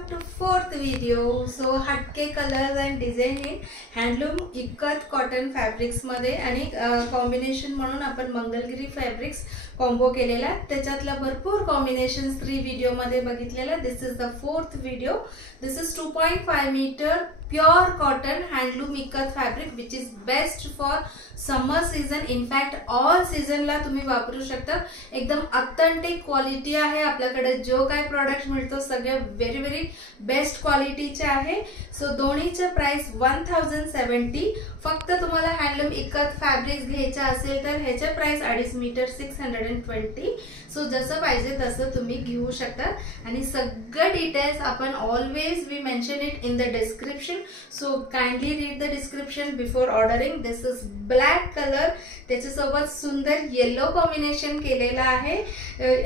welcome to fourth video. So हटके colors and design in handloom ikat cotton fabrics मध्ये आणि combination म्हणून आपण मंगलगिरी फॅब्रिक्स कॉम्बो केलेला त्याच्यातला भरपूर कॉम्बिनेशन्स 3 व्हिडिओ मध्ये बघितलेला. This is the fourth video. दिस इज 2.5 metre pure cotton handloom ikat fabric which is best for summer season. In fact all season ला तुम्ही वापरू शकता. एकदम ऑथेंटिक क्वालिटी आहे. आपल्याकडे जो काय प्रोडक्ट मिळतो सगळे व्हेरी बेस्ट क्वालिटीचे आहे. सो दोन्हीचे प्राइस 1070. फक्त तुम्हाला हँडलूम इक्कत फॅब्रिक्स घ्यायचे असेल तर ह्याचे प्राइस 2.5 मीटर 620. सो जसं पाहिजे तसं तुम्ही घेऊ शकता. आणि सगळे डिटेल्स आपण always we mention it in the description. So kindly read the description before ordering. This is black colour. त्याच्यासोबत सुंदर येलो कॉम्बिनेशन केलेला आहे.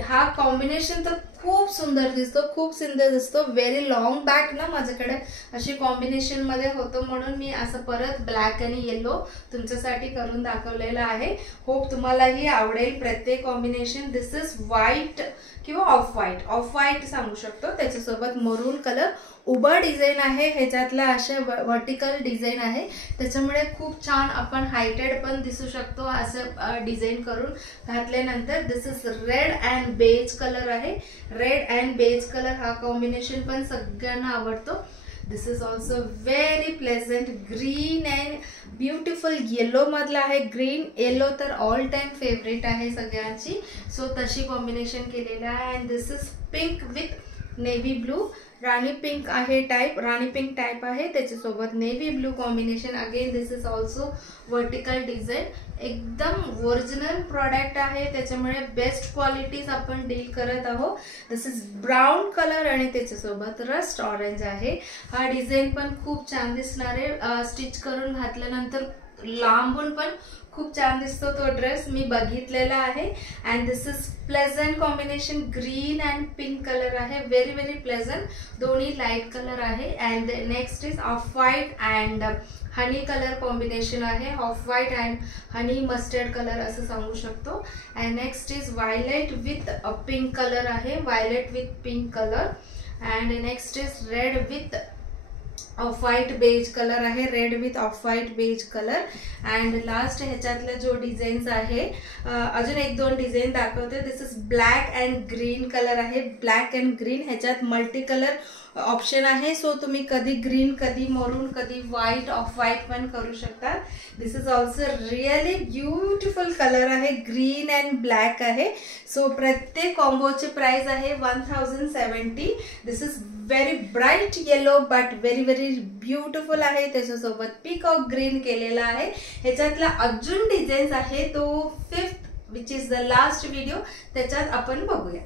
हा कॉम्बिनेशन तर खूप सुंदर दिसतो. व्हेरी लॉंग बॅक ना माझ्याकडे अशी कॉम्बिनेशन मध्ये होतं म्हणून मी असं परत ब्लॅक आणि येलो तुमच्यासाठी करून दाखवलेलं आहे. होप तुम्हालाही आवडेल प्रत्येक कॉम्बिनेशन. दिस इज व्हाईट किंवा ऑफ व्हाईट सांगू शकतो. त्याच्यासोबत मरून कलर उभा डिझाईन आहे. ह्याच्यातला असे व्हर्टिकल डिझाईन आहे त्याच्यामुळे खूप छान आपण हायटेड पण दिसू शकतो असं डिझाईन करून घातल्यानंतर. This is red and beige colour आहे. रेड अँड बेज कलर हा कॉम्बिनेशन पण सगळ्यांना आवडतो. This is also very pleasant green and beautiful yellow मधला आहे. ग्रीन येलो तर ऑल टाइम फेवरेट आहे सगळ्यांची. सो तशी कॉम्बिनेशन केलेलं आहे. And this is pink with navy blue. राणी पिंक आहे टाइप. राणी पिंक टाइप आहे त्याच्यासोबत navy blue combination. Again this is also vertical design. एकदम ओरिजिनल प्रोडक्ट आहे त्याच्यामुळे बेस्ट क्वालिटीज आपण डील करत आहोत. दिस इज ब्राऊन कलर आणि त्याच्यासोबत रस्ट ऑरेंज आहे. हा डिझाईन पण खूप छान दिसणार आहे. स्टिच करून घातल्यानंतर लांबून पण खूप छान दिसतो तो ड्रेस. मी बघितलेला आहे. And this is pleasant combination. Green and pink colour आहे. Very pleasant. दोन्ही लाईट कलर आहे. And next is off white and honey colour combination आहे. Off white and honey mustard colour असं सांगू शकतो. And next is violet with pink colour आहे. Violet with pink colour. And next is red with off white beige colour आहे. Red with off white beige colour. And last ह्याच्यातला जो designs आहे अजून 1-2 design दाखवते. This is black and green colour आहे. Black and green ह्याच्यात multi colour option आहे. So तुम्ही कधी ग्रीन कधी मरून कधी व्हाईट ऑफ व्हाईट पण करू शकता. This is also really beautiful colour आहे. ग्रीन अँड ब्लॅक आहे. सो प्रत्येक कॉम्बोचे प्राइस आहे 1070. This is very bright yellow but very beautiful आहे. त्याच्यासोबत पीकॉक ग्रीन केलेला आहे. ह्याच्यातला अजून डिझाईन्स आहे तो 5th which is the last video त्याच्यात आपण बघूया.